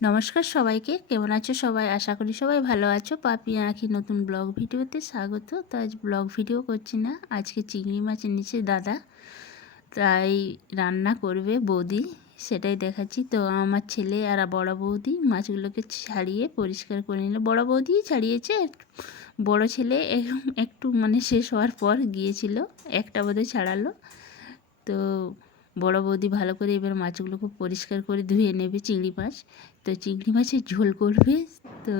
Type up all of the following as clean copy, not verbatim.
নমস্কার সবাইকে, কেমন আছো সবাই? আশা করি সবাই ভালো আছো। পাপিয়া আঁখি নতুন ব্লগ ভিডিওতে স্বাগত। তো আজ ব্লগ ভিডিও করছি না, আজকে চিংড়ি মাছ এনেছে দাদা, তাই রান্না করবে বৌদি, সেটাই দেখাচ্ছি। তো আমার ছেলে আর বড় বৌদি মাছগুলোকে ছাড়িয়ে পরিষ্কার করে নিল। বড় বৌদি ছাড়িয়েছে, বড় ছেলে একটু মানে শেষ হওয়ার পর গিয়েছিল, একটা বোধহয় ছাড়ালো। তো বড় বৌদি ভালো করে এবার মাছগুলোকে পরিষ্কার করে ধুয়ে নেবে, চিংড়ি মাছ। তো চিংড়ি মাছের ঝোল করবে, তো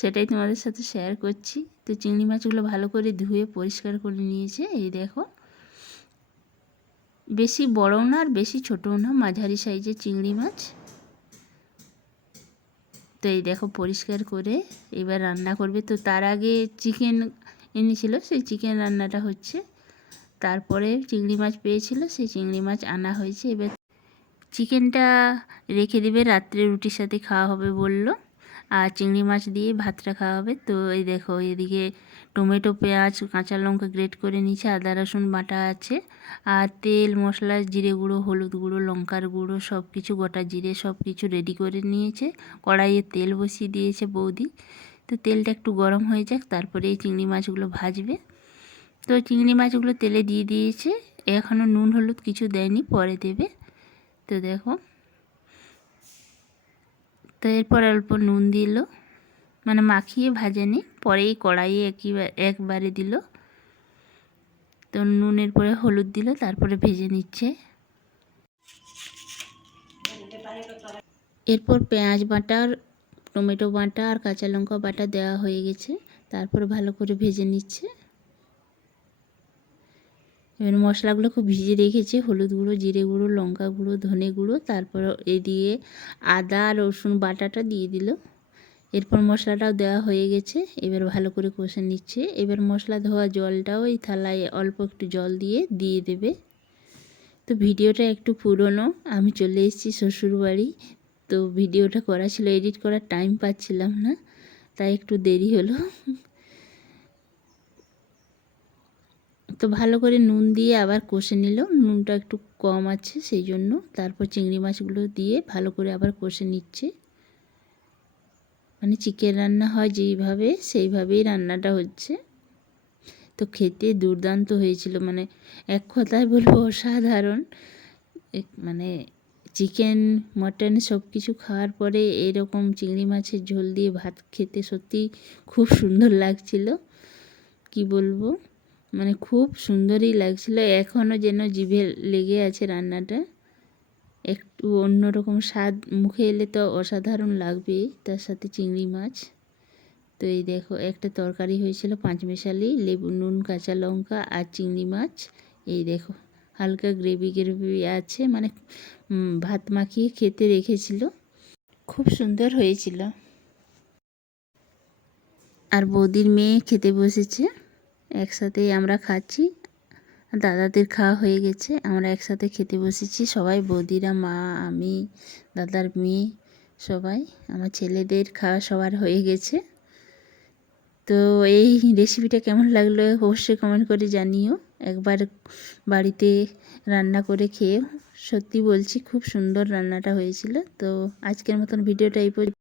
সেটাই তোমাদের সাথে শেয়ার করছি। তো চিংড়ি মাছগুলো ভালো করে ধুয়ে পরিষ্কার করে নিয়েছে, এই দেখো। বেশি বড়ও না আর বেশি ছোটও না, মাঝারি সাইজের চিংড়ি মাছ। তো এই দেখো পরিষ্কার করে এবার রান্না করবে। তো তার আগে চিকেন এনেছিল, সেই চিকেন রান্নাটা হচ্ছে। তারপরে চিংড়ি মাছ পেয়েছিল, সেই চিংড়ি মাছ আনা হয়েছে। এবার চিকেনটা রেখে দেবে, রাত্রে রুটির সাথে খাওয়া হবে বললো, আর চিংড়ি মাছ দিয়ে ভাতটা খাওয়া হবে। তো এই দেখো এদিকে টমেটো, পেঁয়াজ, কাঁচা লঙ্কা গ্রেট করে নিচ্ছে, আদা রসুন বাটা আছে, আর তেল, মশলা, জিরে গুঁড়ো, হলুদ গুঁড়ো, লঙ্কার গুঁড়ো, সব কিছু, গোটা জিরে, সব কিছু রেডি করে নিয়েছে। কড়াইয়ে তেল বসিয়ে দিয়েছে বৌদি। তো তেলটা একটু গরম হয়ে যাক, তারপরে এই চিংড়ি মাছগুলো ভাজবে। তো চিংড়ি মাছগুলো তেলে দিয়ে দিয়েছে, এখনও নুন হলুদ কিছু দেয়নি, পরে দেবে। তো দেখো, তো এরপর অল্প নুন দিল, মানে মাখিয়ে ভাজেনি, পরেই কড়াইয়ে একবারে দিল। তো নুনের পরে হলুদ দিল, তারপরে ভেজে নিচ্ছে। এরপর পেঁয়াজ বাটা, টমেটো বাটা আর কাঁচা লঙ্কা বাটা দেওয়া হয়ে গেছে, তারপরে ভালো করে ভেজে নিচ্ছে। এবার মশলাগুলো খুব ভিজে রেখেছে, হলুদ গুঁড়ো, জিরে গুঁড়ো, লঙ্কা গুঁড়ো, ধনে গুঁড়ো, তারপর এদিকে আদা রসুন বাটাটা দিয়ে দিল। এরপর মশলাটাও দেওয়া হয়ে গেছে, এবার ভালো করে কষে নিচ্ছে। এবার মশলা ধোয়া জলটাও এই থালায় অল্প একটু জল দিয়ে দেবে। তো ভিডিওটা একটু পুরনো, আমি চলে এসেছি শ্বশুরবাড়ি, তো ভিডিওটা করা ছিল, এডিট করার টাইম পাচ্ছিলাম না, তাই একটু দেরি হলো। তো ভালো করে নুন দিয়ে আবার কষে নিল, নুনটা একটু কম আছে সেই জন্য। তারপর চিংড়ি মাছগুলো দিয়ে ভালো করে আবার কষে নিচ্ছে। মানে চিকেন রান্না হয় যেইভাবে, সেইভাবেই রান্নাটা হচ্ছে। তো খেতে দুর্দান্ত হয়েছিল, মানে এক কথায় বলবো অসাধারণ। মানে চিকেন মটন সব কিছু খাওয়ার পরে এরকম চিংড়ি মাছের ঝোল দিয়ে ভাত খেতে সত্যি খুব সুন্দর লাগছিল, কি বলবো, মানে খুব সুন্দরই লাগছিল। এখনও যেন জিভে লেগে আছে রান্নাটা, একটু অন্যরকম স্বাদ, মুখে এলে তো অসাধারণ লাগবেই, তার সাথে চিংড়ি মাছ। তো এই দেখো একটা তরকারি হয়েছিল, পাঁচমেশালি, লেবু, নুন, কাঁচা লঙ্কা আর চিংড়ি মাছ। এই দেখো হালকা গ্রেভি গ্রেভি আছে, মানে ভাত মাখিয়ে খেতে রেখেছিল, খুব সুন্দর হয়েছিল। আর বৌদির মেয়ে খেতে বসেছে, একসাথেই আমরা খাচ্ছি। দাদাদের খাওয়া হয়ে গেছে, আমরা একসাথে খেতে বসেছি সবাই, বৌদিরা, মা, আমি, দাদার মেয়ে, সবাই। আমার ছেলেদের খাওয়া সবার হয়ে গেছে। তো এই রেসিপিটা কেমন লাগলো অবশ্যই কমেন্ট করে জানিও, একবার বাড়িতে রান্না করে খেয়ে। সত্যি বলছি খুব সুন্দর রান্নাটা হয়েছিল। তো আজকের মতন ভিডিওটা এই